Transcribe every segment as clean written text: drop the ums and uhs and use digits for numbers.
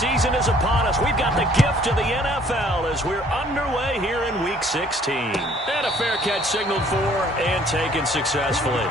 season is upon us. We've got the gift of the NFL as we're underway here in Week 16. And a fair catch signaled for and taken successfully.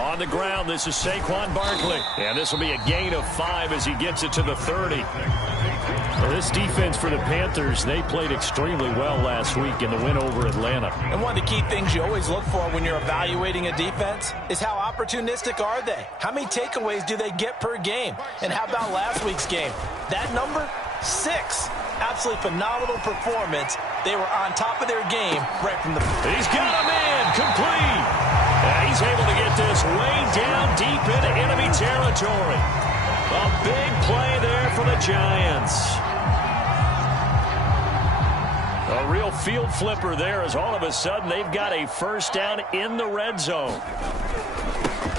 On the ground, this is Saquon Barkley. And this will be a gain of 5 as he gets it to the 30. Well, this defense for the Panthers, they played extremely well last week in the win over Atlanta. And one of the key things you always look for when you're evaluating a defense is how opportunistic are they? How many takeaways do they get per game? And how about last week's game? That number, 6. Absolutely phenomenal performance. They were on top of their game right from the... He's got a man complete. And he's able to get this way down deep into enemy territory. A big play there for the Giants. A real field flipper there as all of a sudden they've got a first down in the red zone.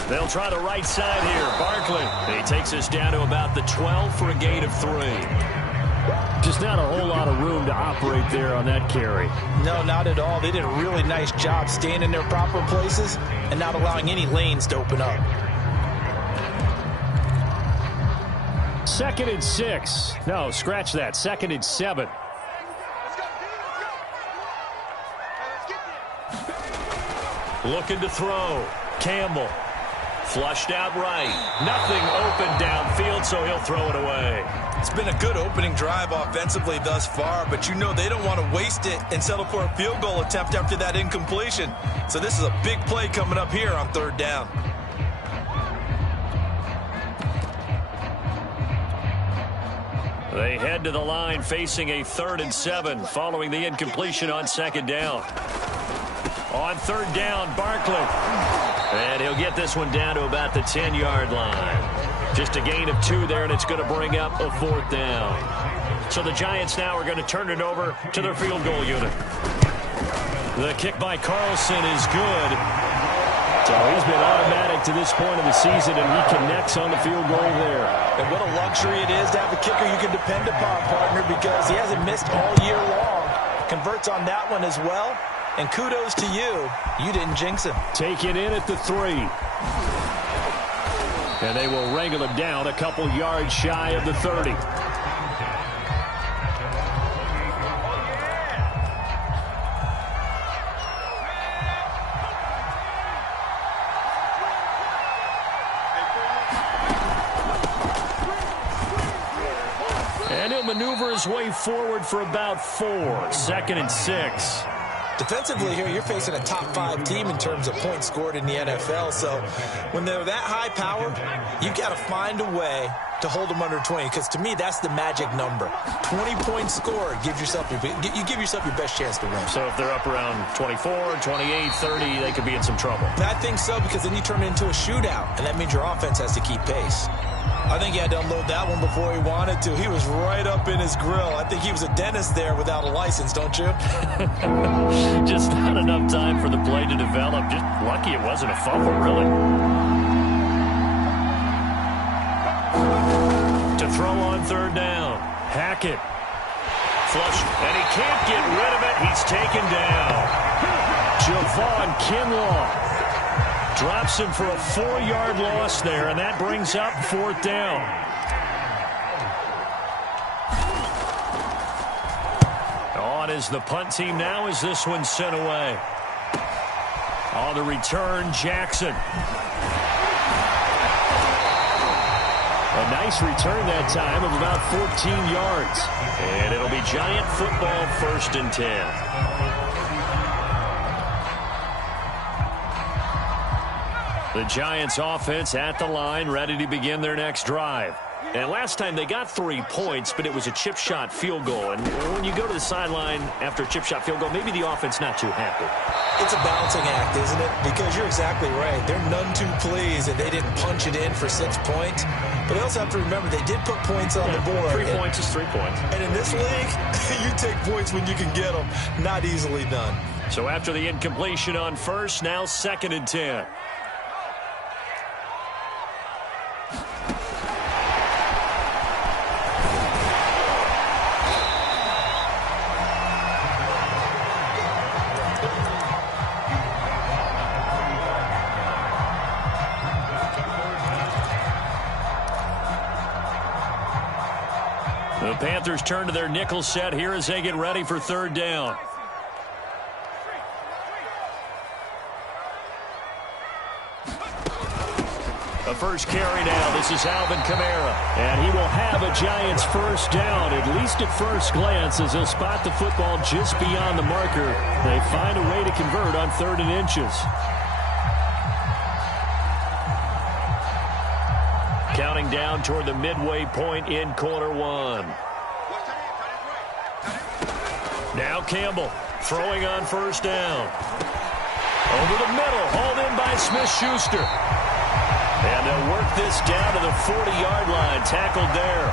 They'll try the right side here. Barkley. He takes us down to about the 12 for a gain of 3. Just not a whole lot of room to operate there on that carry. No, not at all. They did a really nice job staying in their proper places and not allowing any lanes to open up. 2nd and 6. No, scratch that. 2nd and 7. Looking to throw. Campbell. Flushed out right. Nothing open downfield, so he'll throw it away. It's been a good opening drive offensively thus far, but you know they don't want to waste it and settle for a field goal attempt after that incompletion. So this is a big play coming up here on 3rd down. They head to the line facing a 3rd and 7 following the incompletion on 2nd down. On 3rd down, Barkley. And he'll get this one down to about the 10-yard line. Just a gain of 2 there, and it's going to bring up a 4th down. So the Giants now are going to turn it over to their field goal unit. The kick by Carlson is good. So he's been automatic to this point of the season, and he connects on the field goal there. And what a luxury it is to have a kicker you can depend upon, partner, because he hasn't missed all year long. Converts on that one as well. And kudos to you. You didn't jinx him. Take it in at the 3. And they will wrangle him down a couple yards shy of the 30. And he'll maneuver his way forward for about 4. 2nd and 6. Defensively here, you're facing a top 5 team in terms of points scored in the NFL. So when they're that high power, you've got to find a way to hold them under 20. Because to me, that's the magic number. 20 points scored. You give yourself your best chance to win. So if they're up around 24, 28, 30, they could be in some trouble. I think so, because then you turn it into a shootout. And that means your offense has to keep pace. I think he had to unload that one before he wanted to. He was right up in his grill. I think he was a dentist there without a license, don't you? Just not enough time for the play to develop. Just lucky it wasn't a fumble, really. To throw on 3rd down. Hackett. Flush. And he can't get rid of it. He's taken down. Javon Kinlaw drops him for a 4-yard loss there, and that brings up 4th down. On is the punt team now as this one's sent away. On the return, Jackson. A nice return that time of about 14 yards. And it'll be Giant football, 1st and 10. The Giants offense at the line, ready to begin their next drive. And last time they got 3 points, but it was a chip shot field goal. And when you go to the sideline after a chip shot field goal, maybe the offense not too happy. It's a balancing act, isn't it? Because you're exactly right. They're none too pleased that they didn't punch it in for 6 points. But they also have to remember they did put points on the board. 3 points is 3 points. And in this league, you take points when you can get them. Not easily done. So after the incompletion on first, now 2nd and 10. The Panthers turn to their nickel set here as they get ready for 3rd down. The first carry now. This is Alvin Kamara. And he will have a Giants 1st down, at least at first glance, as he'll spot the football just beyond the marker. They find a way to convert on 3rd and inches. Counting down toward the midway point in quarter 1. Now Campbell throwing on 1st down. Over the middle, hauled in by Smith-Schuster. And they'll work this down to the 40-yard line, tackled there.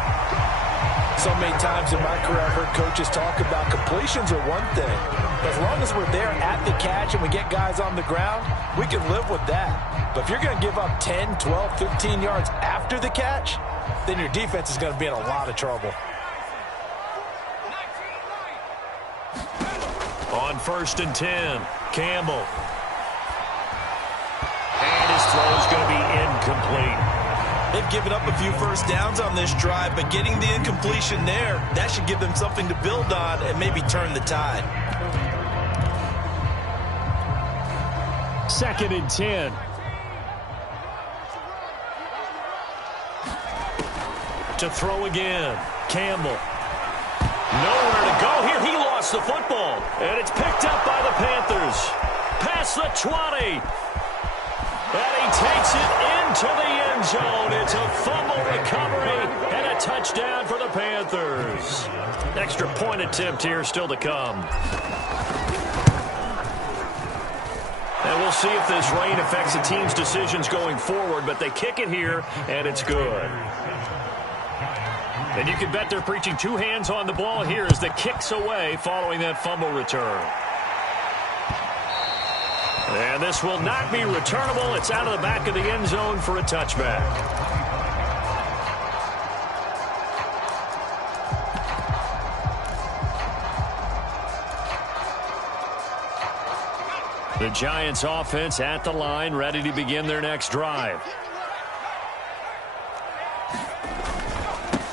So many times in my career I've heard coaches talk about completions are one thing. But as long as we're there at the catch and we get guys on the ground, we can live with that. But if you're going to give up 10, 12, 15 yards after the catch, then your defense is going to be in a lot of trouble. On 1st and 10, Campbell. And his throw is going to be incomplete. They've given up a few first downs on this drive, but getting the incompletion there, that should give them something to build on and maybe turn the tide. 2nd and 10. To throw again, Campbell. Nowhere to go here. He lost the football. And it's picked up by the Panthers. Past the 20. And he takes it into the end zone. It's a fumble recovery and a touchdown for the Panthers. Extra point attempt here still to come. And we'll see if this rain affects the team's decisions going forward, but they kick it here, and it's good. And you can bet they're preaching 2 hands on the ball here as the kick's away following that fumble return. And this will not be returnable. It's out of the back of the end zone for a touchback. The Giants offense at the line, ready to begin their next drive.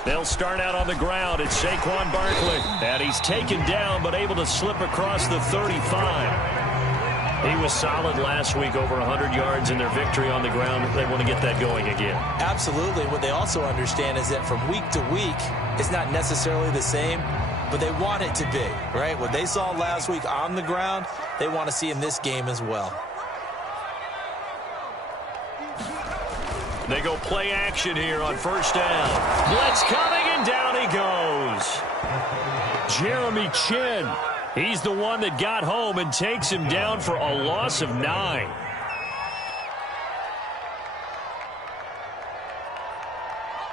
They'll start out on the ground. It's Saquon Barkley. And he's taken down but able to slip across the 35. He was solid last week, over 100 yards in their victory on the ground. They want to get that going again. Absolutely. What they also understand is that from week to week, it's not necessarily the same, but they want it to be, right? What they saw last week on the ground, they want to see in this game as well. They go play action here on 1st down. Blitz coming, and down he goes. Jeremy Chin. He's the one that got home and takes him down for a loss of 9.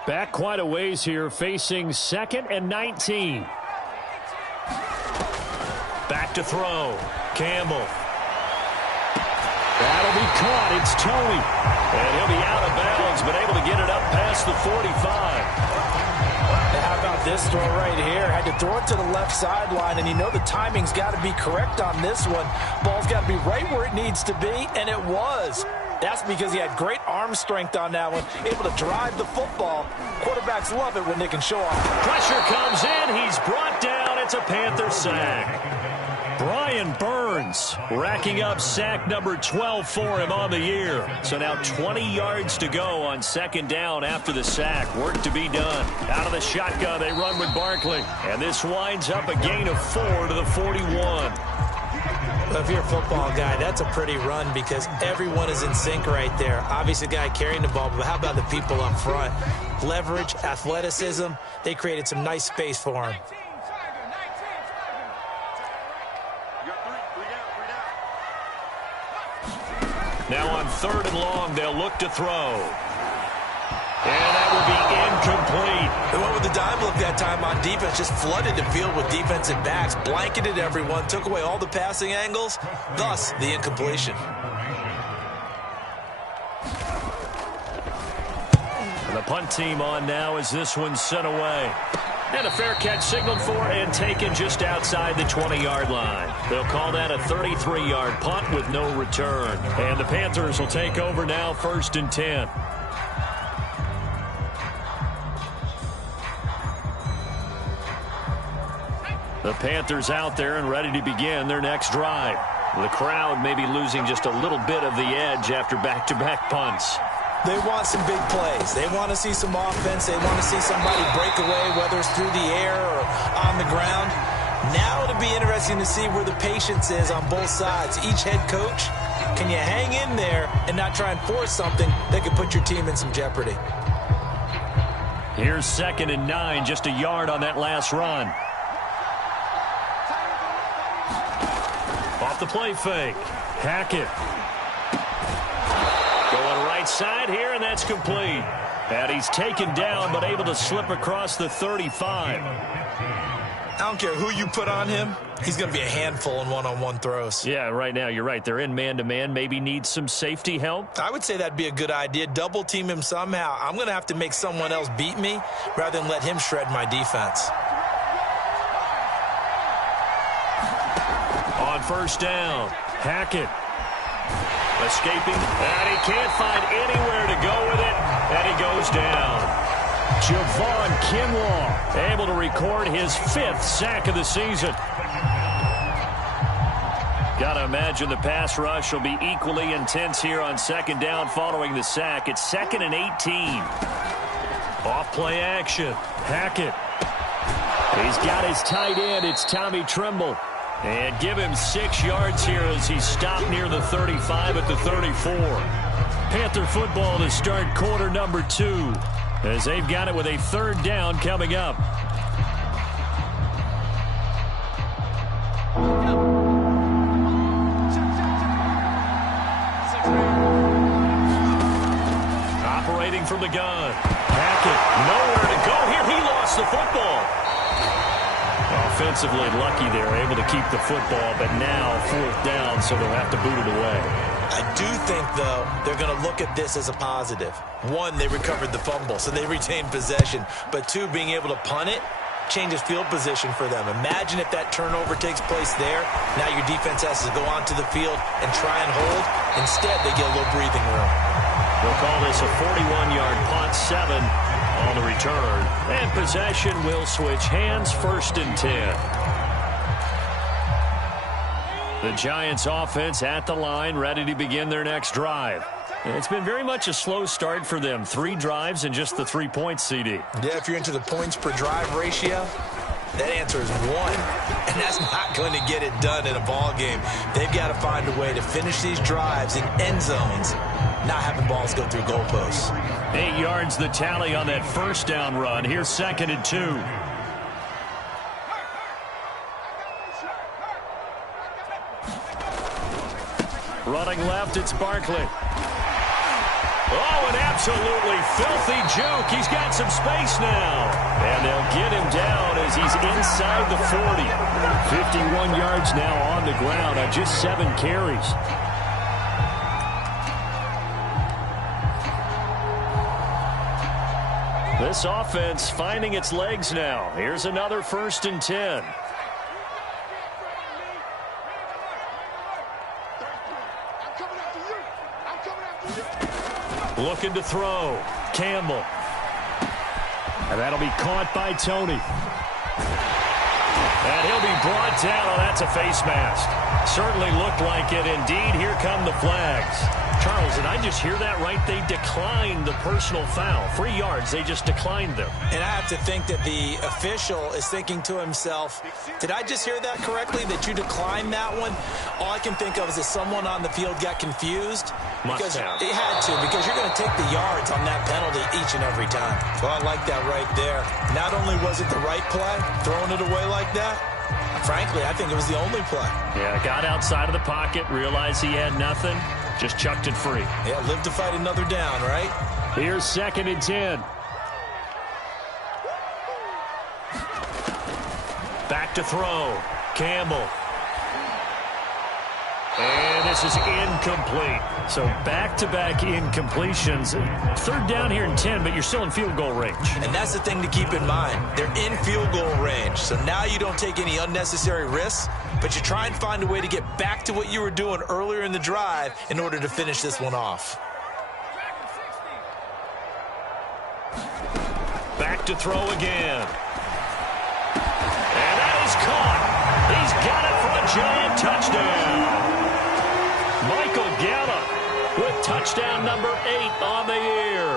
Back quite a ways here, facing 2nd and 19. Back to throw. Campbell. That'll be caught. It's Tony. And he'll be out of bounds, but able to get it up past the 45. How about this throw right here? Had to throw it to the left sideline, and you know the timing's got to be correct on this one. Ball's got to be right where it needs to be, and it was. That's because he had great arm strength on that one, able to drive the football. Quarterbacks love it when they can show off. Pressure comes in. He's brought down. It's a Panther sack. Brian Burns racking up sack number 12 for him on the year. So now 20 yards to go on 2nd down after the sack. Work to be done. Out of the shotgun, they run with Barkley. And this winds up a gain of 4 to the 41. If you're a football guy, that's a pretty run because everyone is in sync right there. Obviously, the guy carrying the ball, but how about the people up front? Leverage, athleticism, they created some nice space for him. Now on 3rd and long, they'll look to throw. And that will be incomplete. They went with the dime look that time on defense just flooded the field with defensive backs, blanketed everyone, took away all the passing angles, thus the incompletion. The punt team on now as this one's sent away. And a fair catch signaled for and taken just outside the 20-yard line. They'll call that a 33-yard punt with no return. And the Panthers will take over now, 1st and 10. The Panthers out there and ready to begin their next drive. The crowd may be losing just a little bit of the edge after back-to-back punts. They want some big plays. They want to see some offense. They want to see somebody break away, whether it's through the air or on the ground. Now it'll be interesting to see where the patience is on both sides. Each head coach, can you hang in there and not try and force something that could put your team in some jeopardy? Here's 2nd and 9, just a yard on that last run. Off the play fake. Hackett. Going right side here, and that's complete. And he's taken down, but able to slip across the 35. I don't care who you put on him. He's going to be a handful in one-on-one throws. Yeah, right now, you're right. They're in man-to-man. Maybe need some safety help. I would say that'd be a good idea. Double team him somehow. I'm going to have to make someone else beat me rather than let him shred my defense. On 1st down, Hackett. Escaping, and he can't find anywhere to go with it, and he goes down. Javon Kinlaw able to record his 5th sack of the season. Got to imagine the pass rush will be equally intense here on 2nd down following the sack. It's 2nd and 18. Off play action, Hackett. He's got his tight end, it's Tommy Tremble. And give him 6 yards here as he stopped near the 35 at the 34. Panther football to start quarter number 2 as they've got it with a 3rd down coming up. Operating from the gun. Hackett, nowhere to go here. He lost the football. Offensively lucky they're able to keep the football, but now 4th down, so they'll have to boot it away. I do think, though, they're going to look at this as a positive. 1, they recovered the fumble, so they retained possession. But 2, being able to punt it changes field position for them. Imagine if that turnover takes place there. Now your defense has to go onto the field and try and hold. Instead, they get a little breathing room. They'll call this a 41-yard punt, 7 on the return. And possession will switch hands, 1st and 10. The Giants offense at the line, ready to begin their next drive. And it's been very much a slow start for them. 3 drives and just the 3 points, CD. Yeah, if you're into the points per drive ratio, that answer is 1. And that's not going to get it done in a ball game. They've got to find a way to finish these drives in end zones, not having balls go through goalposts. 8 yards the tally on that 1st down run. Here's 2nd and 2. Running left, it's Barkley. Oh, an absolutely filthy juke. He's got some space now. And they'll get him down as he's inside the 40. 51 yards now on the ground on just 7 carries. This offense finding its legs now. Here's another 1st and 10. Looking to throw. Campbell. And that'll be caught by Tony. And he'll be brought down. Oh, that's a face mask. Certainly looked like it. Indeed, here come the flags. Charles, did I just hear that right? They declined the personal foul. 3 yards, they just declined them. And I have to think that the official is thinking to himself, did I just hear that correctly, that you declined that one? All I can think of is that someone on the field got confused. Must have. It had to, because you're going to take the yards on that penalty each and every time. Well, I like that right there. Not only was it the right play, throwing it away like that, frankly, I think it was the only play. Yeah, got outside of the pocket, realized he had nothing, just chucked it free. Yeah, live to fight another down, right? Here's 2nd and 10. Back to throw. Campbell. And this is incomplete. So back-to-back incompletions. Third down here and 10, but you're still in field goal range. And that's the thing to keep in mind. They're in field goal range. So now you don't take any unnecessary risks, but you try and find a way to get back to what you were doing earlier in the drive in order to finish this one off. Back to throw again. And that is caught. He's got it for a giant touchdown. Michael Gallup with touchdown number 8 on the year.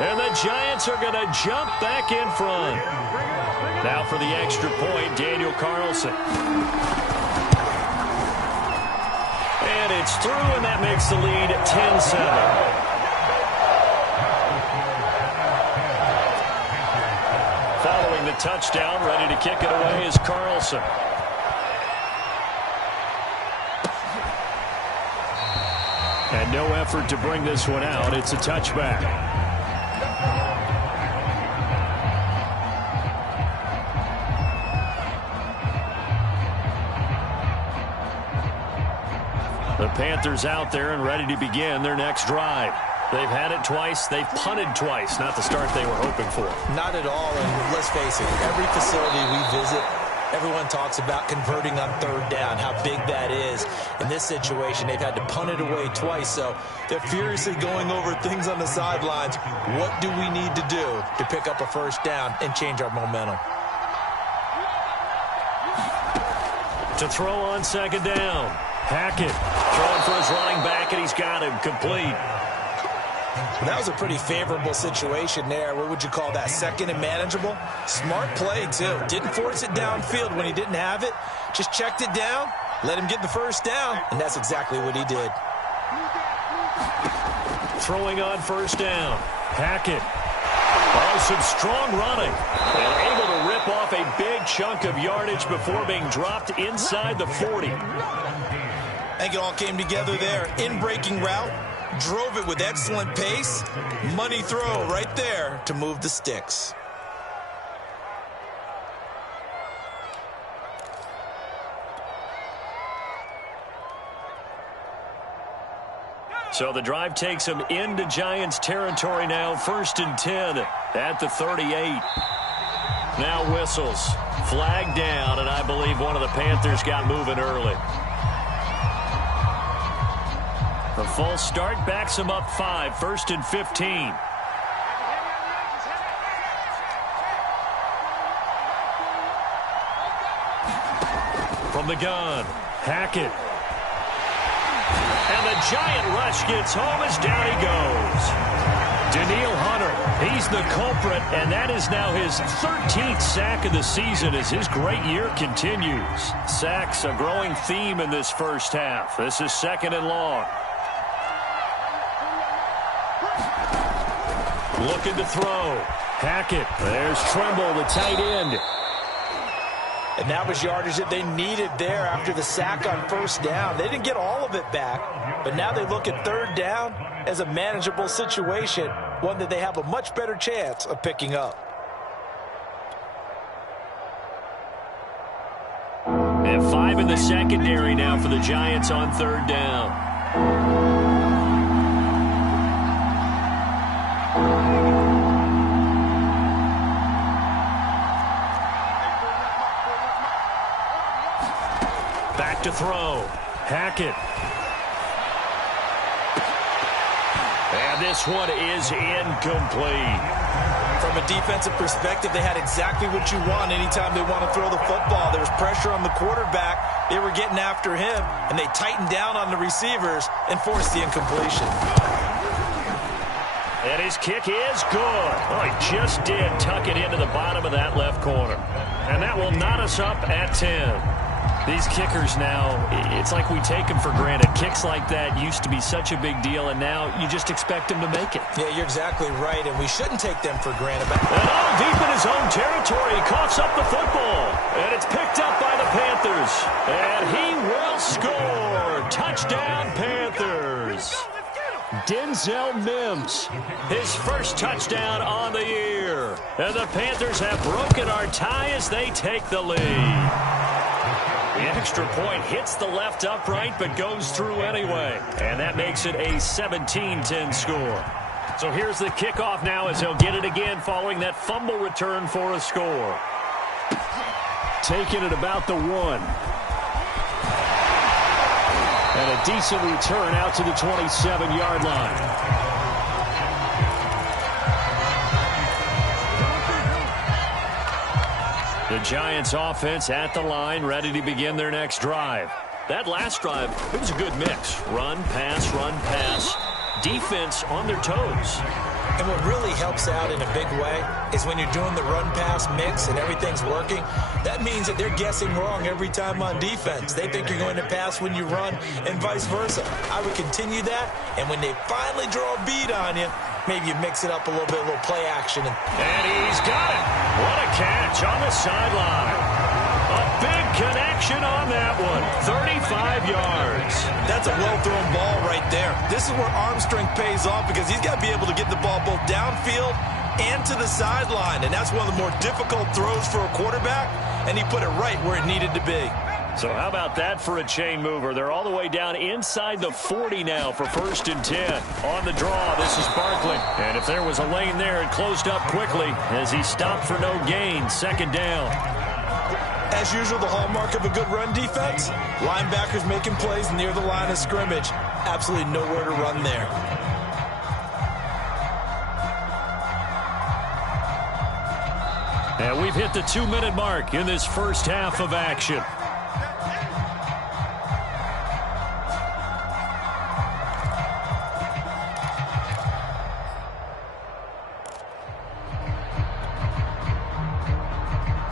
And the Giants are going to jump back in front. Now for the extra point, Daniel Carlson. And it's through, and that makes the lead 10-7. Following the touchdown, ready to kick it away is Carlson. And no effort to bring this one out. It's a touchback. The Panthers out there and ready to begin their next drive. They've had it twice. They've punted twice. Not the start they were hoping for. Not at all. And let's face it, every facility we visit, everyone talks about converting on third down, how big that is. In this situation, they've had to punt it away twice, so they're furiously going over things on the sidelines. What do we need to do to pick up a first down and change our momentum? To throw on second down. Hackett throwing for his running back, and he's got him complete. Well, that was a pretty favorable situation there. What would you call that? Second and manageable? Smart play, too. Didn't force it downfield when he didn't have it. Just checked it down, let him get the first down, and that's exactly what he did. Throwing on first down. Hackett. Oh, some strong running. And able to rip off a big chunk of yardage before being dropped inside the 40. I think it all came together there. In-breaking route. Drove it with excellent pace. Money throw right there to move the sticks. So the drive takes them into Giants territory now. 1st and 10 at the 38. Now whistles. Flag down, and I believe one of the Panthers got moving early. The false start backs him up 5. 1st and 15. From the gun, Hackett. And the giant rush gets home as down he goes. Daniil Hunter, he's the culprit, and that is now his 13th sack of the season as his great year continues. Sacks a growing theme in this first half. This is 2nd and long. Looking to throw. Hackett. There's Trimble, the tight end. And that was yardage that they needed there after the sack on first down. They didn't get all of it back, but now they look at third down as a manageable situation, one that they have a much better chance of picking up. And 5 in the secondary now for the Giants on third down. Back to throw. Hackett. And this one is incomplete. From a defensive perspective, they had exactly what you want anytime they want to throw the football. There was pressure on the quarterback. They were getting after him, and they tightened down on the receivers and forced the incompletion. And his kick is good. Oh, he just did tuck it into the bottom of that left corner. And that will knot us up at 10. These kickers now, it's like we take them for granted. Kicks like that used to be such a big deal, and now you just expect them to make it. Yeah, you're exactly right, and we shouldn't take them for granted. And all deep in his own territory, he coughs up the football. And it's picked up by the Panthers. And he will score. Touchdown, Panthers. Denzel Mims, his first touchdown on the year. And the Panthers have broken our tie as they take the lead. The extra point hits the left upright but goes through anyway. And that makes it a 17-10 score. So here's the kickoff now as they'll get it again following that fumble return for a score. Taking it about the 1. And a decent return out to the 27-yard line. The Giants offense at the line, ready to begin their next drive. That last drive, it was a good mix. Run, pass, defense on their toes. And what really helps out in a big way is when you're doing the run-pass mix and everything's working, that means that they're guessing wrong every time on defense. They think you're going to pass when you run and vice versa. I would continue that, and when they finally draw a bead on you, maybe you mix it up a little bit, a little play action. And he's got it. What a catch on the sideline. A big connection on that one. 35 yards. That's a well-thrown ball right there. This is where arm strength pays off because he's got to be able to get the ball both downfield and to the sideline. And that's one of the more difficult throws for a quarterback, and he put it right where it needed to be. So how about that for a chain mover? They're all the way down inside the 40 now for 1st and 10. On the draw, this is Barkley. And if there was a lane there, it closed up quickly as he stopped for no gain. 2nd down. As usual, the hallmark of a good run defense, linebackers making plays near the line of scrimmage. Absolutely nowhere to run there. And we've hit the 2-minute mark in this first half of action.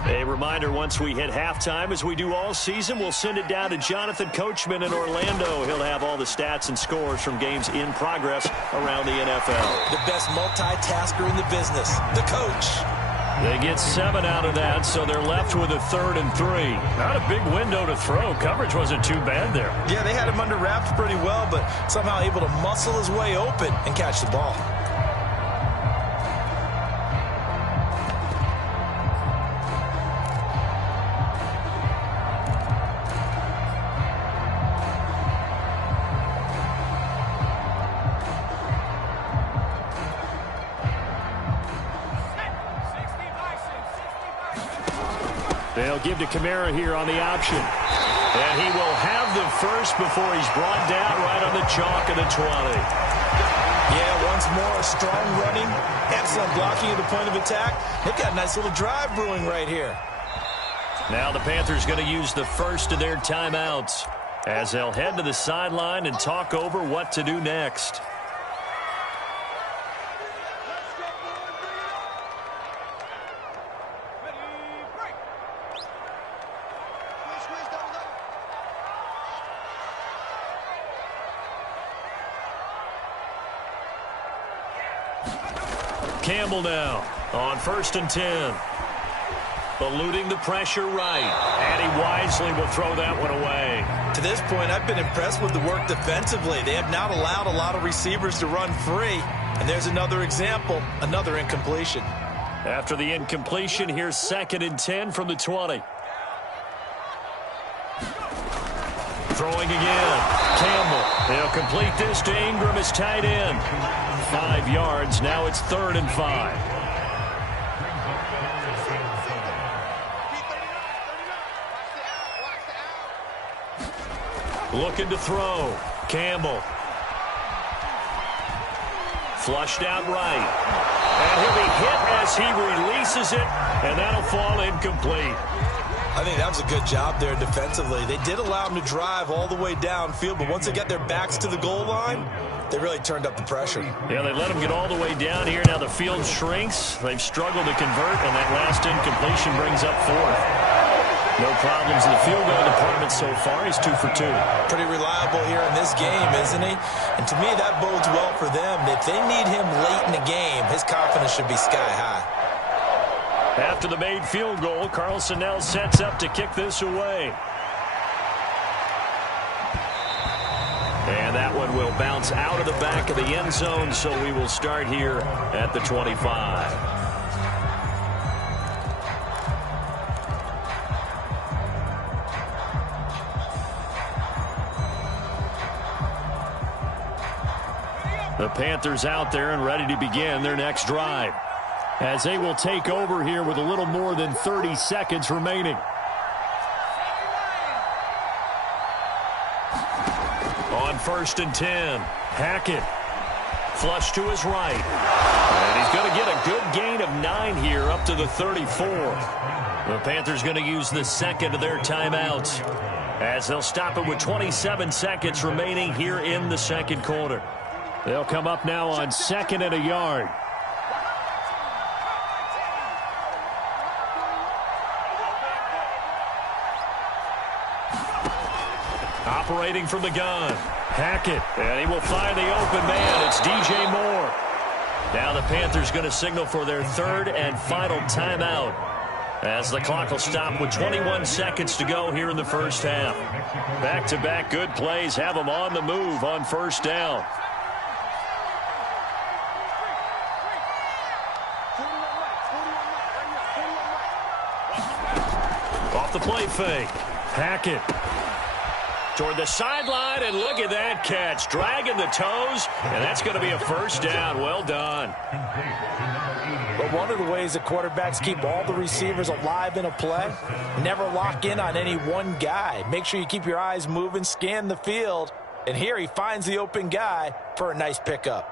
A reminder, once we hit halftime, as we do all season, we'll send it down to Jonathan Coachman in Orlando. He'll have all the stats and scores from games in progress around the NFL. The best multitasker in the business, the coach. They get 7 out of that, so they're left with a 3rd and 3. Not a big window to throw. Coverage wasn't too bad there. Yeah, they had him under wraps pretty well, but somehow able to muscle his way open and catch the ball. They'll give to Kamara here on the option. And he will have the first before he's brought down right on the chalk of the 20. Yeah, once more, strong running, excellent blocking at the point of attack. They've got a nice little drive brewing right here. Now the Panthers going to use the first of their timeouts as they'll head to the sideline and talk over what to do next. Campbell now on 1st and 10. Eluding the pressure right. And he wisely will throw that one away. To this point, I've been impressed with the work defensively. They have not allowed a lot of receivers to run free. And there's another example, another incompletion. After the incompletion, here's 2nd and 10 from the 20. Throwing again. Campbell. He'll complete this to Ingram, his tight end. 5 yards. Now it's 3rd and 5. Looking to throw. Campbell. Flushed out right. And he'll be hit as he releases it, and that'll fall incomplete. I think that was a good job there defensively. They did allow him to drive all the way downfield, but once they got their backs to the goal line, they really turned up the pressure. Yeah, they let him get all the way down here. Now the field shrinks. They've struggled to convert, and that last incompletion brings up 4th. No problems in the field goal department so far. He's 2 for 2. Pretty reliable here in this game, isn't he? And to me, that bodes well for them. If they need him late in the game, his confidence should be sky high. After the made field goal, Carlson now sets up to kick this away. And that one will bounce out of the back of the end zone, so we will start here at the 25. The Panthers out there and ready to begin their next drive, as they will take over here with a little more than 30 seconds remaining. On 1st and 10, Hackett. Flush to his right. And he's going to get a good gain of 9 here up to the 34. The Panthers going to use the second of their timeouts, as they'll stop it with 27 seconds remaining here in the second quarter. They'll come up now on 2nd and a yard. Operating from the gun, Hackett, and he will find the open man. It's DJ Moore. Now the Panthers going to signal for their 3rd and final timeout, as the clock will stop with 21 seconds to go here in the first half. Back-to-back good plays have them on the move on 1st down. Off the play fake, Hackett toward the sideline, and look at that catch, dragging the toes, and that's going to be a 1st down. Well done. But one of the ways that quarterbacks keep all the receivers alive in a play, never lock in on any one guy. Make sure you keep your eyes moving, scan the field, and here he finds the open guy for a nice pickup.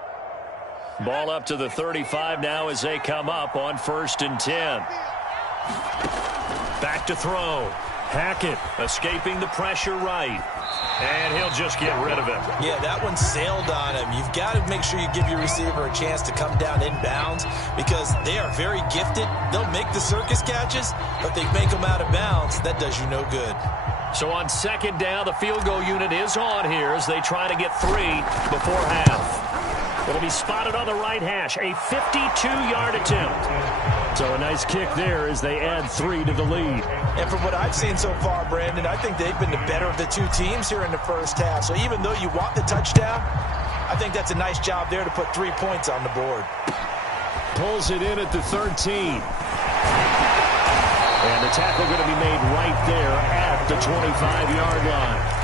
Ball up to the 35 now as they come up on 1st and 10. Back to throw. Hackett escaping the pressure right. And he'll just get rid of it. Yeah, that one sailed on him. You've got to make sure you give your receiver a chance to come down inbounds, because they are very gifted. They'll make the circus catches, but they make them out of bounds. That does you no good. So on 2nd down, the field goal unit is on here as they try to get 3 before half. It'll be spotted on the right hash. A 52-yard attempt. So a nice kick there as they add 3 to the lead. And from what I've seen so far, Brandon, I think they've been the better of the two teams here in the first half. So even though you want the touchdown, I think that's a nice job there to put 3 points on the board. Pulls it in at the 13. And the tackle going to be made right there at the 25-yard line.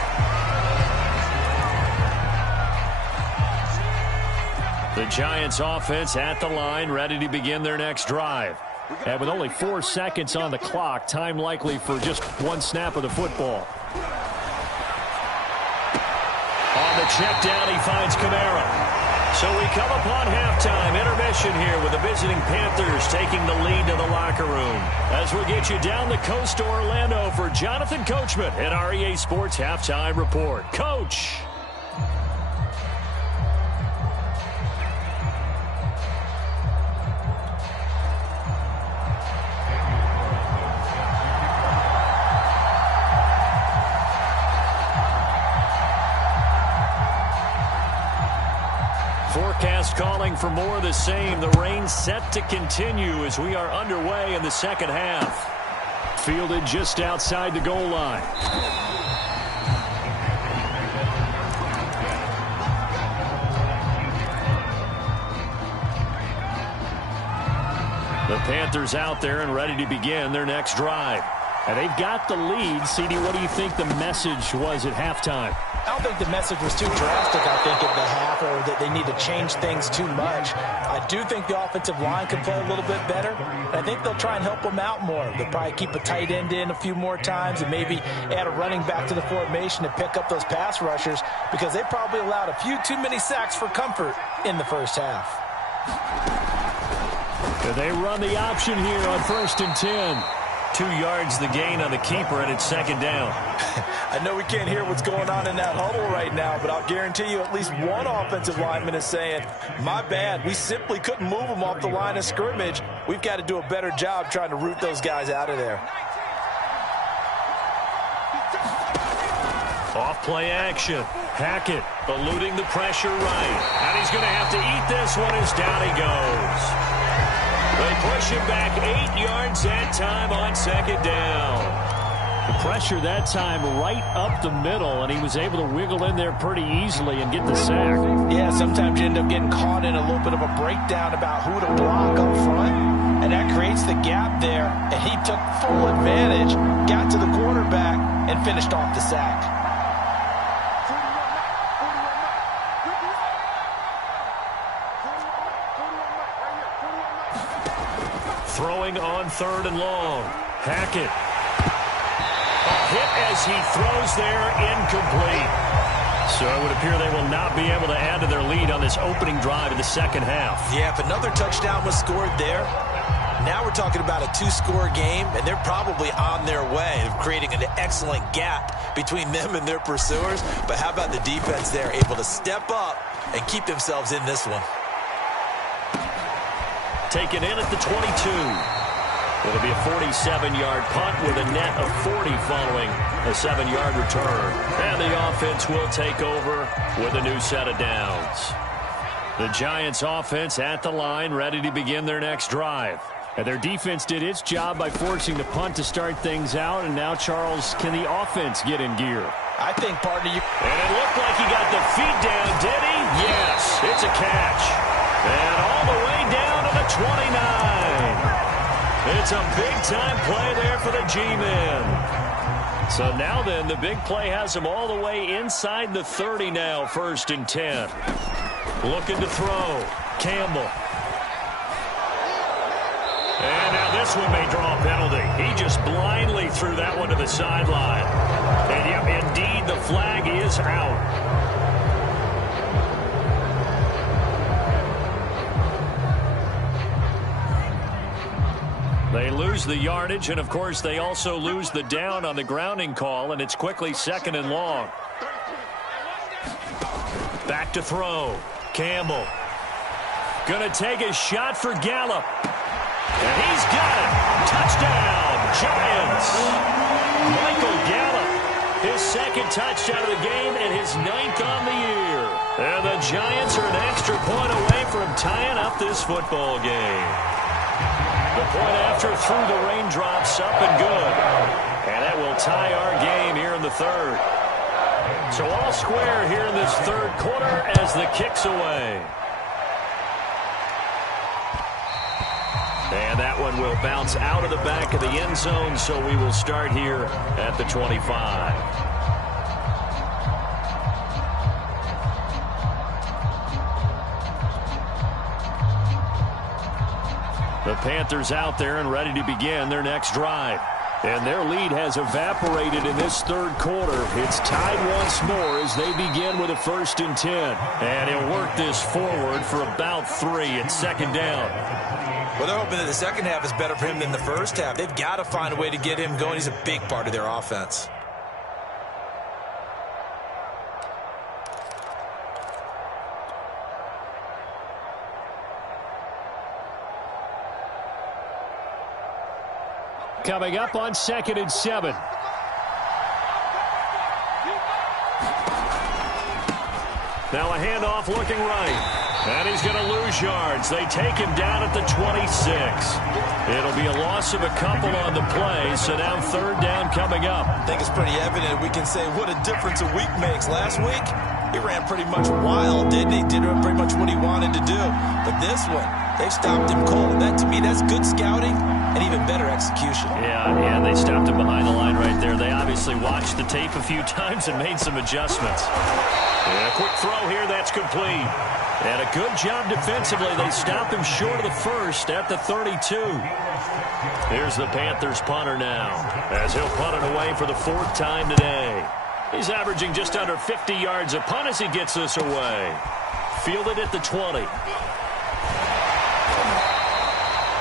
The Giants offense at the line, ready to begin their next drive. And with only 4 seconds on the clock, time likely for just 1 snap of the football. On the check down, he finds Kamara. So we come upon halftime intermission here with the visiting Panthers taking the lead to the locker room. As we get you down the coast to Orlando for Jonathan Coachman at our EA Sports Halftime Report. Coach. Forecast calling for more of the same. The rain set to continue as we are underway in the second half. Fielded just outside the goal line. The Panthers out there and ready to begin their next drive. And they've got the lead. CD, what do you think the message was at halftime? I don't think the message was too drastic, I think, at the half, or that they need to change things too much. I do think the offensive line could play a little bit better. I think they'll try and help them out more. They'll probably keep a tight end in a few more times and maybe add a running back to the formation to pick up those pass rushers, because they probably allowed a few too many sacks for comfort in the first half. They run the option here on 1st and 10. 2 yards the gain on the keeper, and it's 2nd down. I know we can't hear what's going on in that huddle right now, but I'll guarantee you at least one offensive lineman is saying, my bad, we simply couldn't move them off the line of scrimmage. We've got to do a better job trying to root those guys out of there. Off play action. Hackett eluding the pressure right. And he's going to have to eat this one as down he goes. They push him back 8 yards that time on 2nd down. The pressure that time right up the middle, and he was able to wiggle in there pretty easily and get the sack. Yeah, sometimes you end up getting caught in a little bit of a breakdown about who to block up front, and that creates the gap there, and he took full advantage, got to the quarterback, and finished off the sack. Throwing on 3rd and long. Hackett. A hit as he throws there, incomplete. So it would appear they will not be able to add to their lead on this opening drive of the second half. Yeah, if another touchdown was scored there, now we're talking about a 2-score game, and they're probably on their way of creating an excellent gap between them and their pursuers. But how about the defense there, able to step up and keep themselves in this one? Taken in at the 22. It'll be a 47-yard punt with a net of 40 following a 7-yard return. And the offense will take over with a new set of downs. The Giants offense at the line, ready to begin their next drive. And their defense did its job by forcing the punt to start things out. And now, Charles, can the offense get in gear? I think, partner, you... And it looked like he got the feet down, did he? Yes, it's a catch. And all the way down to the 29. It's a big-time play there for the G-men. So now then, the big play has him all the way inside the 30 now, 1st and 10. Looking to throw. Campbell. And now this one may draw a penalty. He just blindly threw that one to the sideline. And yep, indeed, the flag is out. They lose the yardage, and of course they also lose the down on the grounding call, and it's quickly 2nd and long. Back to throw. Campbell. Gonna take a shot for Gallup. And he's got it. Touchdown, Giants. Michael Gallup, his 2nd touchdown of the game and his 9th on the year. And the Giants are an extra point away from tying up this football game. The point after through the raindrops, up and good. And that will tie our game here in the 3rd. So all square here in this 3rd quarter as the kick's away. And that one will bounce out of the back of the end zone, so we will start here at the 25. The Panthers out there and ready to begin their next drive. And their lead has evaporated in this 3rd quarter. It's tied once more as they begin with a 1st and 10. And he'll work this forward for about 3. It's 2nd down. Well, they're hoping that the second half is better for him than the first half. They've got to find a way to get him going. He's a big part of their offense. Coming up on 2nd and 7. Now a handoff looking right. And he's going to lose yards. They take him down at the 26. It'll be a loss of a couple on the play, so now 3rd down coming up. I think it's pretty evident. We can say what a difference a week makes. Last week, he ran pretty much wild, didn't he? Did pretty much what he wanted to do. But this one, they've stopped him cold. That, to me, that's good scouting and even better execution. Yeah, they stopped him behind the line right there. They obviously watched the tape a few times and made some adjustments. And a quick throw here, that's complete. And a good job defensively. They stopped him short of the 1st at the 32. Here's the Panthers punter now, as he'll punt it away for the 4th time today. He's averaging just under 50 yards a punt as he gets this away. Fielded at the 20.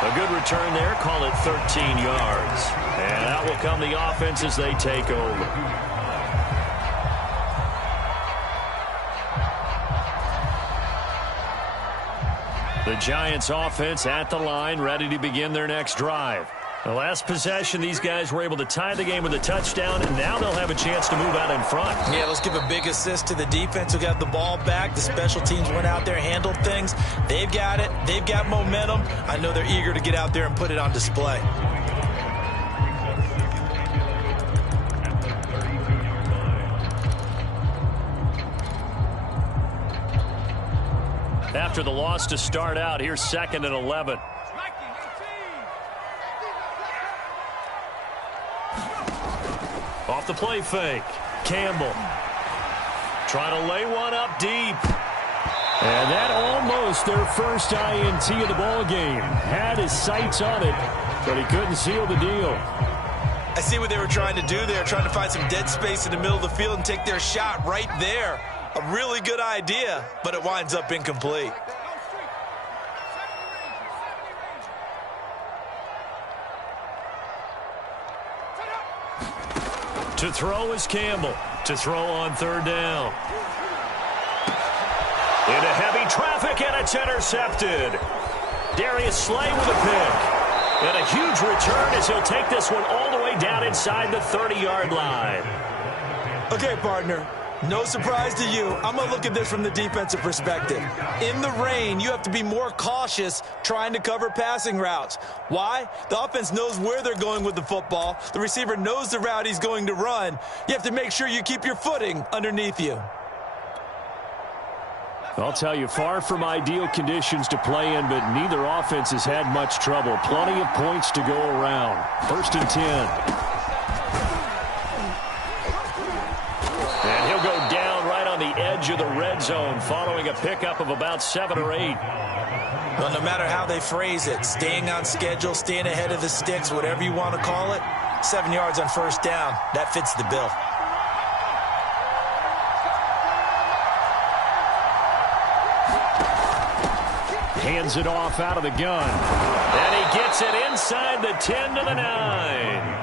A good return there, call it 13 yards. And out will come the offense as they take over. The Giants offense at the line, ready to begin their next drive. The last possession, these guys were able to tie the game with a touchdown, and now they'll have a chance to move out in front. Yeah, let's give a big assist to the defense who got the ball back. The special teams went out there, handled things. They've got it. They've got momentum. I know they're eager to get out there and put it on display. After the loss to start out, here's 2nd and 11. Off the play fake. Campbell trying to lay one up deep. And that almost their first INT of the ball game. Had his sights on it, but he couldn't seal the deal. I see what they were trying to do there, trying to find some dead space in the middle of the field and take their shot right there. A really good idea, but it winds up incomplete. To throw is Campbell. To throw on third down. Into heavy traffic, and it's intercepted. Darius Slay with a pick. And a huge return as he'll take this one all the way down inside the 30-yard line. Okay, partner. No surprise to you. I'm going to look at this from the defensive perspective. In the rain, you have to be more cautious trying to cover passing routes. Why? The offense knows where they're going with the football. The receiver knows the route he's going to run. You have to make sure you keep your footing underneath you. I'll tell you, far from ideal conditions to play in, but neither offense has had much trouble. Plenty of points to go around. 1st and 10. And he'll go down right on the edge of the red zone following a pickup of about 7 or 8. Well, no matter how they phrase it, staying on schedule, staying ahead of the sticks, whatever you want to call it, 7 yards on 1st down, that fits the bill. Hands it off out of the gun. And he gets it inside the 10 to the 9.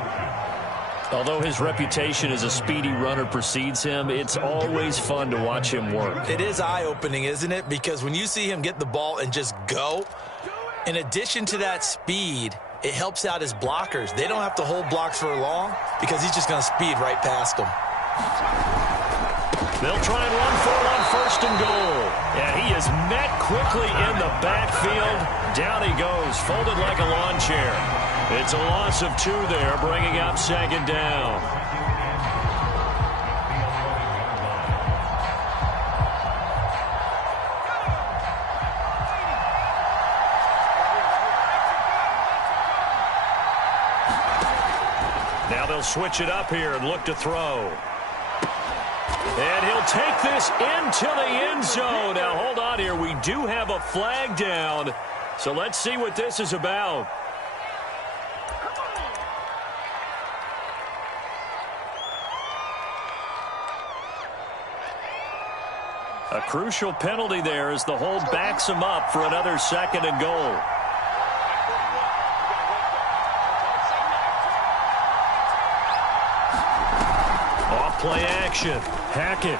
Although his reputation as a speedy runner precedes him, it's always fun to watch him work. It is eye-opening, isn't it? Because when you see him get the ball and just go, in addition to that speed, it helps out his blockers. They don't have to hold blocks for long because he's just going to speed right past them. They'll try and run for it on 1st and goal. And he is met quickly in the backfield. Down he goes, folded like a lawn chair. It's a loss of 2 there, bringing up 2nd down. Now they'll switch it up here and look to throw. And he'll take this into the end zone. Now, hold on here. We do have a flag down. So let's see what this is about. A crucial penalty there as the hold backs him up for another 2nd and goal. Play action. Hackett.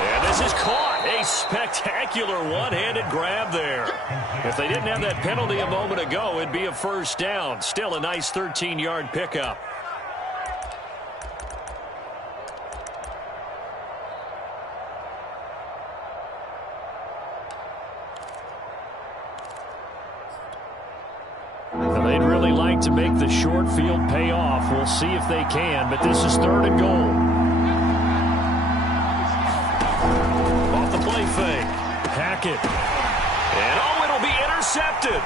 And this is caught. A spectacular one-handed grab there. If they didn't have that penalty a moment ago, it'd be a 1st down. Still a nice 13-yard pickup. To make the short field pay off. We'll see if they can, but this is 3rd and goal. Off the play fake. Hackett. And it'll be intercepted.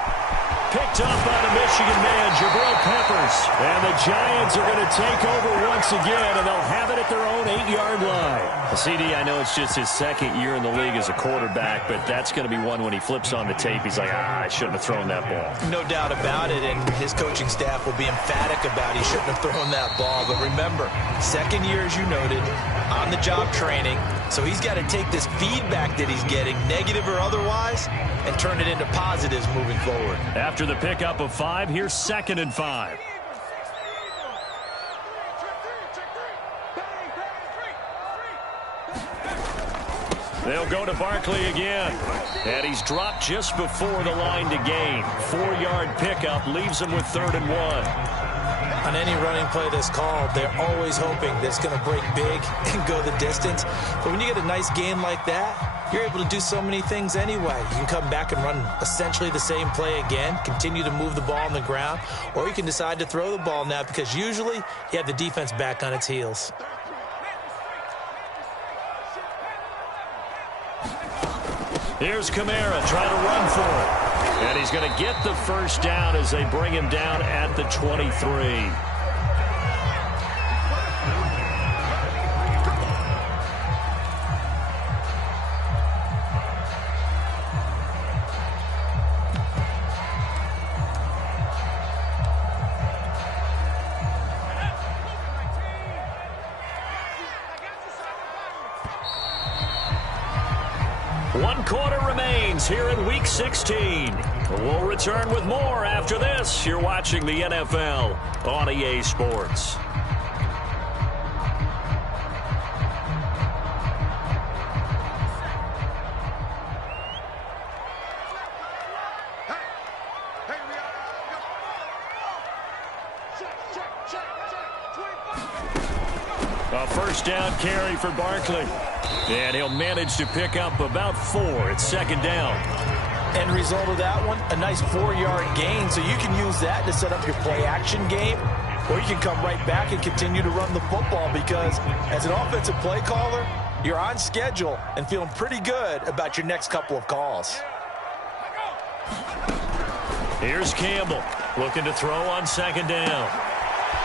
Picked up by the Michigan man, Jabril Peppers. And the Giants are going to take over once again, and they'll have it at their own 8-yard line. CD, I know it's just his 2nd year in the league as a quarterback, but that's going to be one when he flips on the tape. He's like, I shouldn't have thrown that ball. No doubt about it, and his coaching staff will be emphatic about he shouldn't have thrown that ball. But remember, 2nd year, as you noted, on-the-job training, so he's got to take this feedback that he's getting, negative or otherwise, and turn it into positives moving forward. After the pickup of 5, here's 2nd and 5. They'll go to Barkley again. And he's dropped just before the line to gain. 4-yard pickup leaves him with 3rd and 1. On any running play that's called, they're always hoping that it's going to break big and go the distance. But when you get a nice gain like that, you're able to do so many things anyway. You can come back and run essentially the same play again, continue to move the ball on the ground, or you can decide to throw the ball now because usually you have the defense back on its heels. Here's Kamara trying to run for it. And he's going to get the 1st down as they bring him down at the 23. One quarter remains here in Week 16. We'll return with more after this. You're watching the NFL on EA Sports. A first down carry for Barkley. And he'll manage to pick up about 4. It's second down. End result of that one, a nice 4-yard gain. So you can use that to set up your play-action game, or you can come right back and continue to run the football because as an offensive play caller, you're on schedule and feeling pretty good about your next couple of calls. Here's Campbell looking to throw on second down.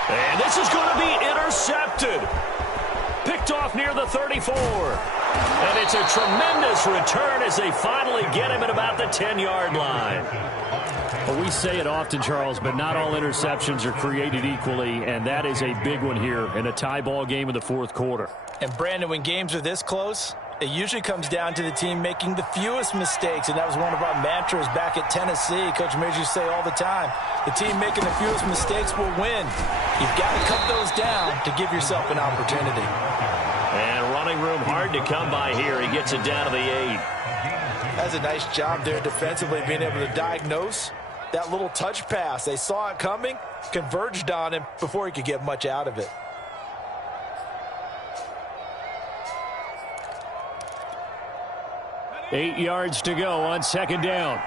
And this is going to be intercepted. Picked off near the 34. And it's a tremendous return as they finally get him at about the 10-yard line. Well, we say it often, Charles, but not all interceptions are created equally, and that is a big one here in a tie ball game in the fourth quarter. And, Brandon, when games are this close, it usually comes down to the team making the fewest mistakes, and that was one of our mantras back at Tennessee. Coach Major used to say all the time, the team making the fewest mistakes will win. You've got to cut those down to give yourself an opportunity. And running room hard to come by here. He gets it down to the 8. That's a nice job there defensively, being able to diagnose that little touch pass. They saw it coming, converged on him before he could get much out of it. Eight yards to go on second down.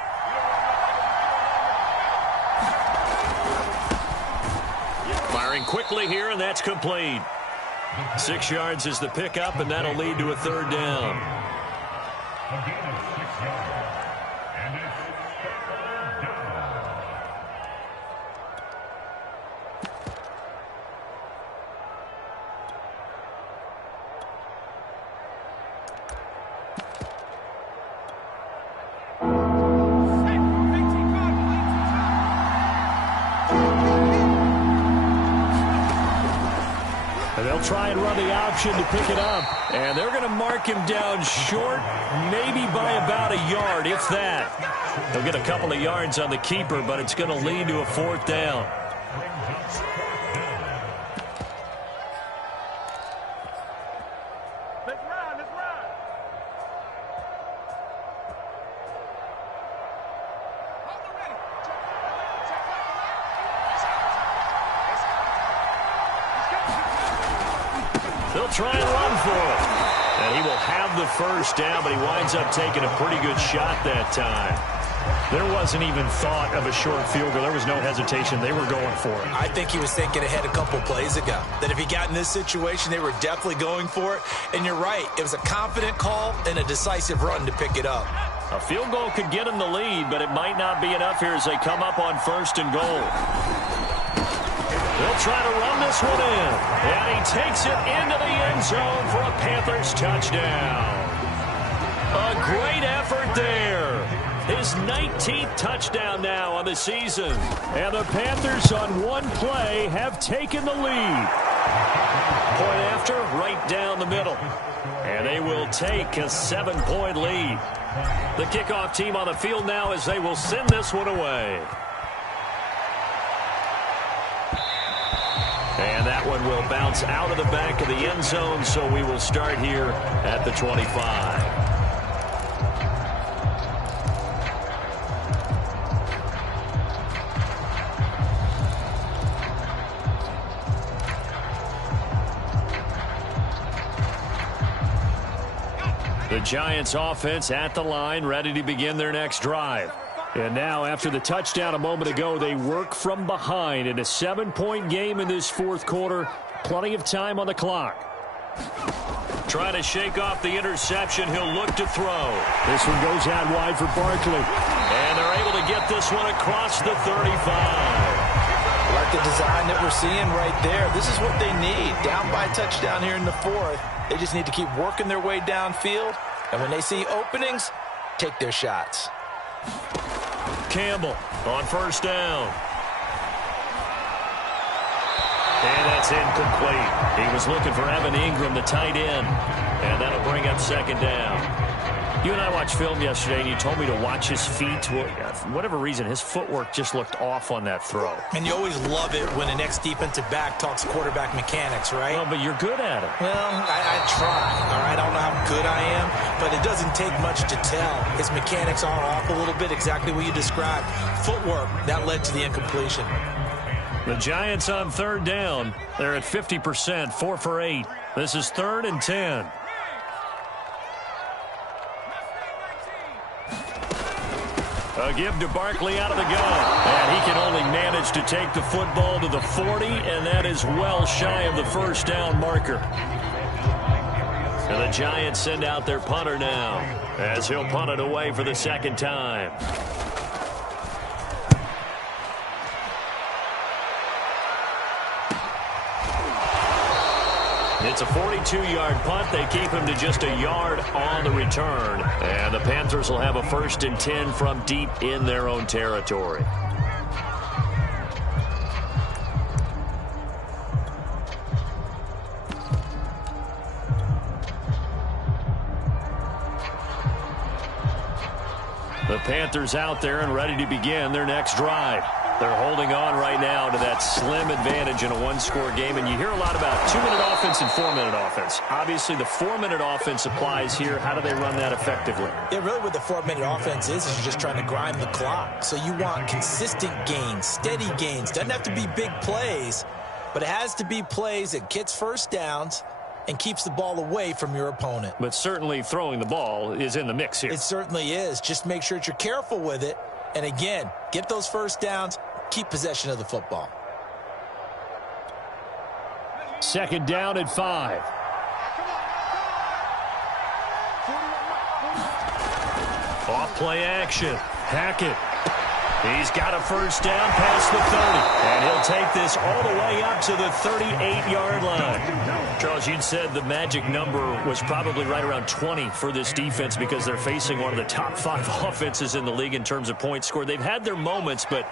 Firing quickly here, and that's complete. 6 yards is the pickup, and that'll lead to a third down. Try and run the option to pick it up. And they're going to mark him down short, maybe by about a yard, if that. He'll get a couple of yards on the keeper, but it's going to lead to a fourth down. They'll try and run for it. And he will have the first down, but he winds up taking a pretty good shot that time. There wasn't even thought of a short field goal. There was no hesitation. They were going for it. I think he was thinking ahead a couple plays ago, that if he got in this situation, they were definitely going for it. And you're right. It was a confident call and a decisive run to pick it up. A field goal could get him the lead, but it might not be enough here as they come up on first and goal. They'll try to run this one in. And he takes it into the end zone for a Panthers touchdown. A great effort there. His 19th touchdown now on the season. And the Panthers on one play have taken the lead. Point after, right down the middle. And they will take a 7-point lead. The kickoff team on the field now as they will send this one away. And that one will bounce out of the back of the end zone, so we will start here at the 25. The Giants offense at the line, ready to begin their next drive. And now, after the touchdown a moment ago, they work from behind in a 7-point game in this fourth quarter. Plenty of time on the clock. Trying to shake off the interception. He'll look to throw. This one goes out wide for Barkley. And they're able to get this one across the 35. Like the design that we're seeing right there. This is what they need. Down by a touchdown here in the fourth. They just need to keep working their way downfield. And when they see openings, take their shots. Campbell on first down. And that's incomplete. He was looking for Evan Ingram, the tight end. And that'll bring up second down. You and I watched film yesterday, and you told me to watch his feet. Well, for whatever reason, his footwork just looked off on that throw. And you always love it when an ex-defensive back talks quarterback mechanics, right? Well, but you're good at it. Well, I try, all right? I don't know how good I am, but it doesn't take much to tell. His mechanics are off a little bit, exactly what you described. Footwork, that led to the incompletion. The Giants on third down. They're at 50%, 4 for 8. This is 3rd and 10. A give to Barkley out of the gun. And he can only manage to take the football to the 40, and that is well shy of the first down marker. And the Giants send out their punter now, as he'll punt it away for the second time. It's a 42-yard punt. They keep him to just a yard on the return. And the Panthers will have a 1st and 10 from deep in their own territory. The Panthers out there and ready to begin their next drive. They're holding on right now to that slim advantage in a one-score game. And you hear a lot about 2-minute offense and 4-minute offense. Obviously, the 4-minute offense applies here. How do they run that effectively? Yeah, really what the 4-minute offense is you're just trying to grind the clock. So you want consistent gains, steady gains. Doesn't have to be big plays, but it has to be plays that gets first downs and keeps the ball away from your opponent. But certainly throwing the ball is in the mix here. It certainly is. Just make sure that you're careful with it. And again, get those first downs, keep possession of the football. 2nd down at 5. Off play action. Hackett. He's got a first down past the 30. And he'll take this all the way up to the 38-yard line. Charles, you'd said the magic number was probably right around 20 for this defense because they're facing one of the top 5 offenses in the league in terms of points scored. They've had their moments, but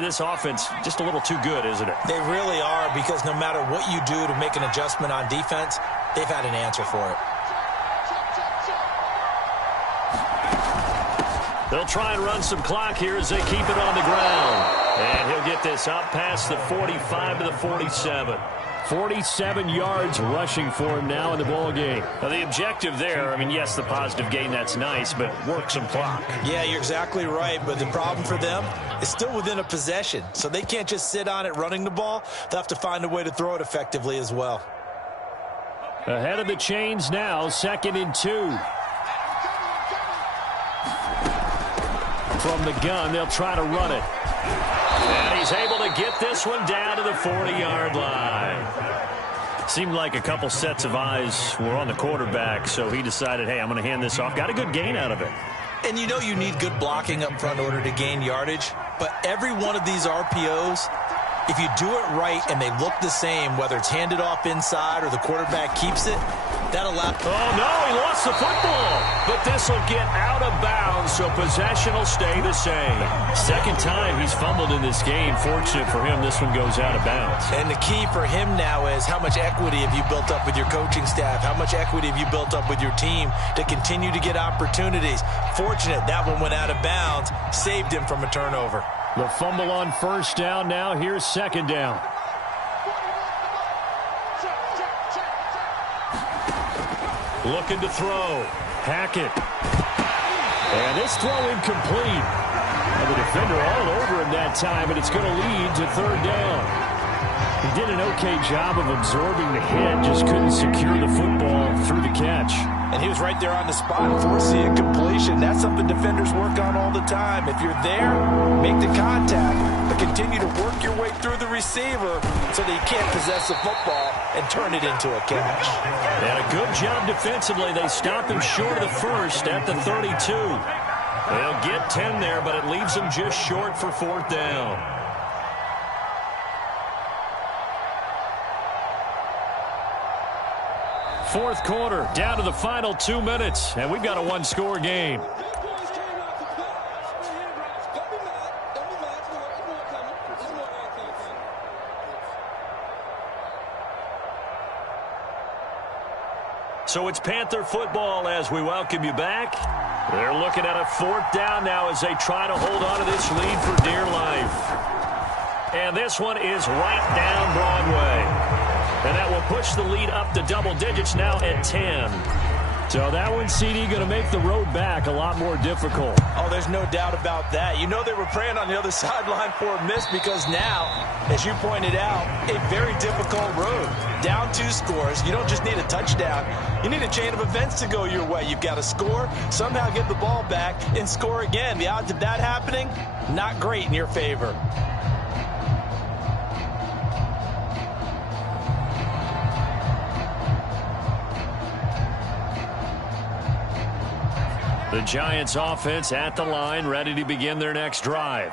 this offense just a little too good, isn't it? They really are, because no matter what you do to make an adjustment on defense, they've had an answer for it. They'll try and run some clock here as they keep it on the ground. And he'll get this up past the 45 to the 47. 47 yards rushing for him now in the ball game. Now the objective there, I mean, yes, the positive gain, that's nice, but work some clock. Yeah, you're exactly right, but the problem for them is still within a possession. So they can't just sit on it running the ball. They'll have to find a way to throw it effectively as well. Ahead of the chains now, 2nd and 2. From the gun, they'll try to run it. And he's able to get this one down to the 40-yard line. Seemed like a couple sets of eyes were on the quarterback, so he decided, hey, I'm going to hand this off. Got a good gain out of it. And you know you need good blocking up front in order to gain yardage, but every one of these RPOs, if you do it right and they look the same, whether it's handed off inside or the quarterback keeps it, that allows... Oh, no, he lost the football. But this will get out of bounds, so possession will stay the same. Second time he's fumbled in this game. Fortunate for him, this one goes out of bounds. And the key for him now is how much equity have you built up with your coaching staff? How much equity have you built up with your team to continue to get opportunities? Fortunate that one went out of bounds, saved him from a turnover. The fumble on first down now. Here's 2nd down. Looking to throw. Hackett. And this throw incomplete. And the defender all over him that time, and it's going to lead to 3rd down. He did an okay job of absorbing the hit, just couldn't secure the football through the catch. And he was right there on the spot and forced the incompletion. That's something defenders work on all the time. If you're there, make the contact, but continue to work your way through the receiver so that you can't possess the football and turn it into a catch. And a good job defensively. They stop him short of the first at the 32. They'll get 10 there, but it leaves them just short for 4th down. Fourth quarter, down to the final 2 minutes, and we've got a one-score game. So it's Panther football as we welcome you back. They're looking at a 4th down now as they try to hold on to this lead for dear life. And this one is right down Broadway. And that will push the lead up to double digits now at 10. So that one, CD, going to make the road back a lot more difficult. Oh, there's no doubt about that. You know they were praying on the other sideline for a miss because now, as you pointed out, a very difficult road. Down 2 scores. You don't just need a touchdown. You need a chain of events to go your way. You've got to score, somehow get the ball back, and score again. The odds of that happening, not great in your favor. The Giants offense at the line, ready to begin their next drive.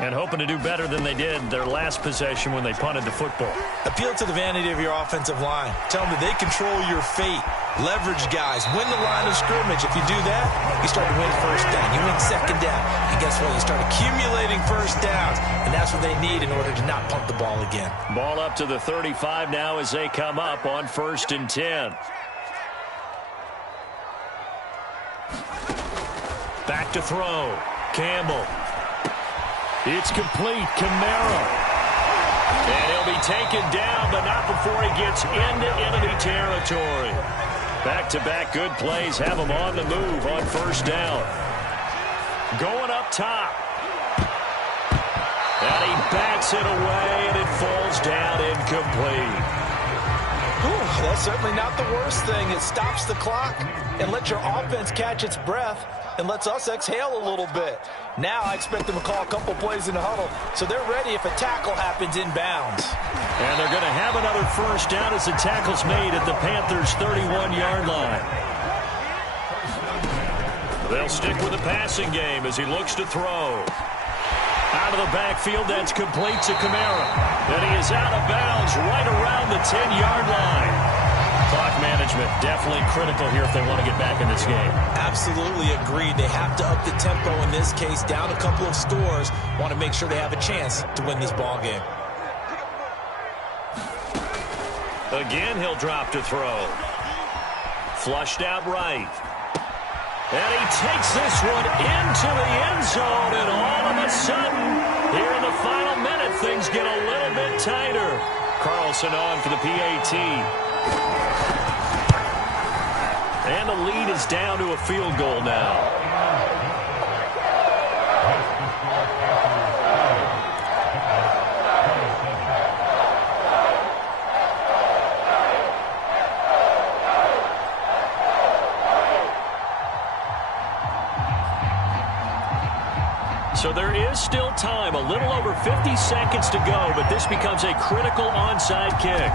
And hoping to do better than they did their last possession when they punted the football. Appeal to the vanity of your offensive line. Tell them that they control your fate. Leverage guys. Win the line of scrimmage. If you do that, you start to win 1st down. You win 2nd down. And guess what? You start accumulating 1st downs. And that's what they need in order to not punt the ball again. Ball up to the 35 now as they come up on 1st and 10. Back to throw. Campbell. It's complete. Kamara. And he'll be taken down, but not before he gets into enemy territory. Back-to-back good plays have him on the move on 1st down. Going up top. And he bats it away, and it falls down incomplete. Whew, that's certainly not the worst thing. It stops the clock and lets your offense catch its breath and lets us exhale a little bit. Now I expect them to call a couple plays in the huddle, so they're ready if a tackle happens inbounds. And they're going to have another 1st down as the tackle's made at the Panthers' 31-yard line. They'll stick with the passing game as he looks to throw. Out of the backfield, that's complete to Kamara. And he is out of bounds right around the 10-yard line. Clock management definitely critical here if they want to get back in this game. Absolutely agreed. They have to up the tempo in this case, down a couple of scores. Want to make sure they have a chance to win this ball game. Again, he'll drop to throw. Flushed out right. And he takes this one into the end zone, and all of a sudden, here in the final minute, things get a little bit tighter. Carlson on for the PAT. And the lead is down to a field goal now. So there is still time, a little over 50 seconds to go, but this becomes a critical onside kick.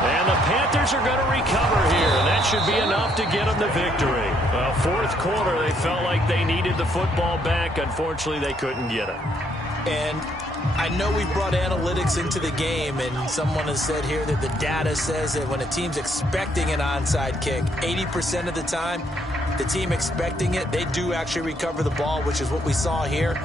And the Panthers are going to recover here. That should be enough to get them the victory. Well, 4th quarter, they felt like they needed the football back. Unfortunately, they couldn't get it. And I know we brought analytics into the game, and someone has said here that the data says that when a team's expecting an onside kick, 80% of the time, the team expecting it, they do actually recover the ball, which is what we saw here.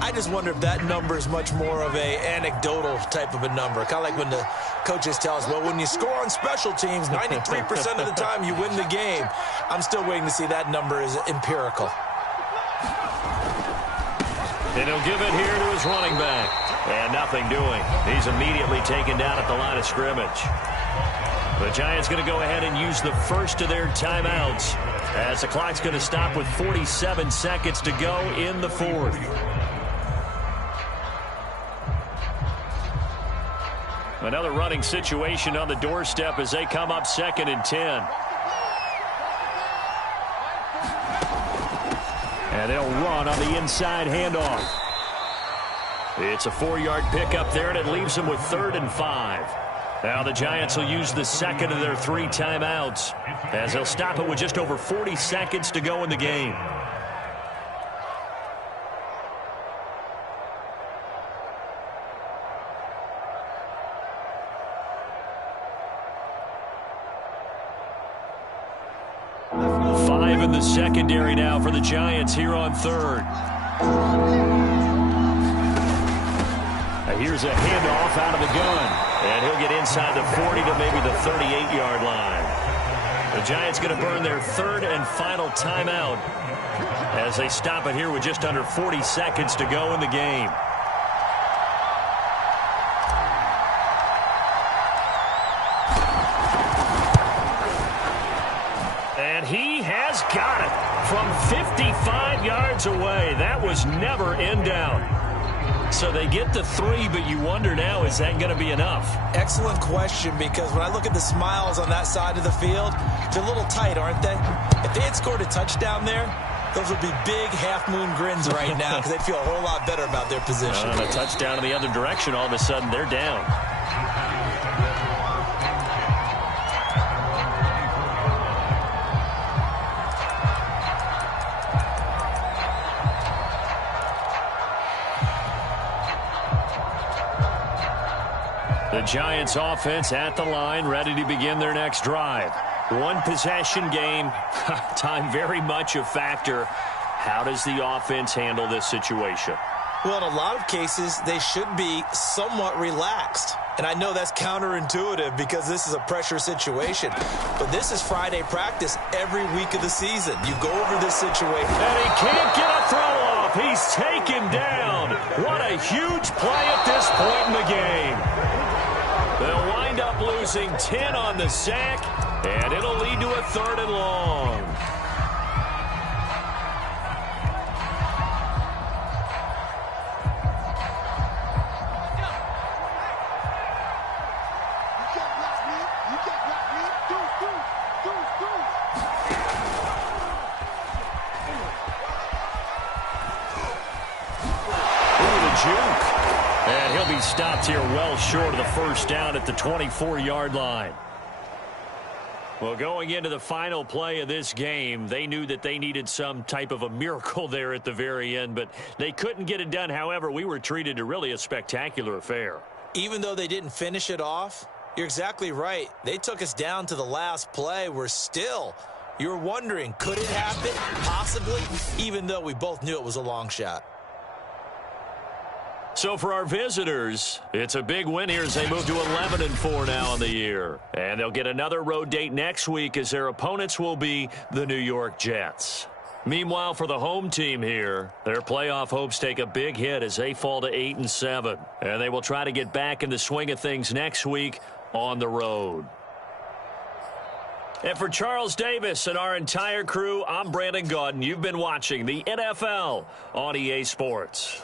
I just wonder if that number is much more of a anecdotal type of a number. Kind of like when the coaches tell us, well, when you score on special teams, 93% of the time you win the game. I'm still waiting to see that number is empirical. And he'll give it here to his running back. And nothing doing. He's immediately taken down at the line of scrimmage. The Giants going to go ahead and use the first of their timeouts as the clock's going to stop with 47 seconds to go in the 4th. Another running situation on the doorstep as they come up 2nd and 10. And they'll run on the inside handoff. It's a 4-yard pickup there, and it leaves them with 3rd and 5. Now the Giants will use the 2nd of their 3 timeouts as they'll stop it with just over 40 seconds to go in the game. In the secondary now for the Giants here on 3rd. Here's a handoff out of the gun. And he'll get inside the 40 to maybe the 38-yard line. The Giants going to burn their third and final timeout as they stop it here with just under 40 seconds to go in the game. And he has got it from 55 yards away. That was never in doubt. So they get the 3, but you wonder now, is that going to be enough? Excellent question, because when I look at the smiles on that side of the field, they're a little tight, aren't they? If they had scored a touchdown there, those would be big half-moon grins right now because they'd feel a whole lot better about their position. A touchdown in the other direction, all of a sudden they're down. The Giants offense at the line, ready to begin their next drive. One possession game, time very much a factor. How does the offense handle this situation? Well, in a lot of cases, they should be somewhat relaxed. And I know that's counterintuitive because this is a pressure situation. But this is Friday practice every week of the season. You go over this situation. And he can't get a throw off. He's taken down. What a huge play at this point in the game. They'll wind up losing 10 on the sack, and it'll lead to a 3rd and long. And he'll be stopped here well short of the first down at the 24-yard line. Well, going into the final play of this game, they knew that they needed some type of a miracle there at the very end, but they couldn't get it done. However, we were treated to really a spectacular affair. Even though they didn't finish it off, you're exactly right. They took us down to the last play. You're wondering, could it happen? Possibly, even though we both knew it was a long shot. So for our visitors, it's a big win here as they move to 11-4 now on the year. And they'll get another road date next week as their opponents will be the New York Jets. Meanwhile, for the home team here, their playoff hopes take a big hit as they fall to 8-7. And they will try to get back in the swing of things next week on the road. And for Charles Davis and our entire crew, I'm Brandon Gaudin. You've been watching the NFL on EA Sports.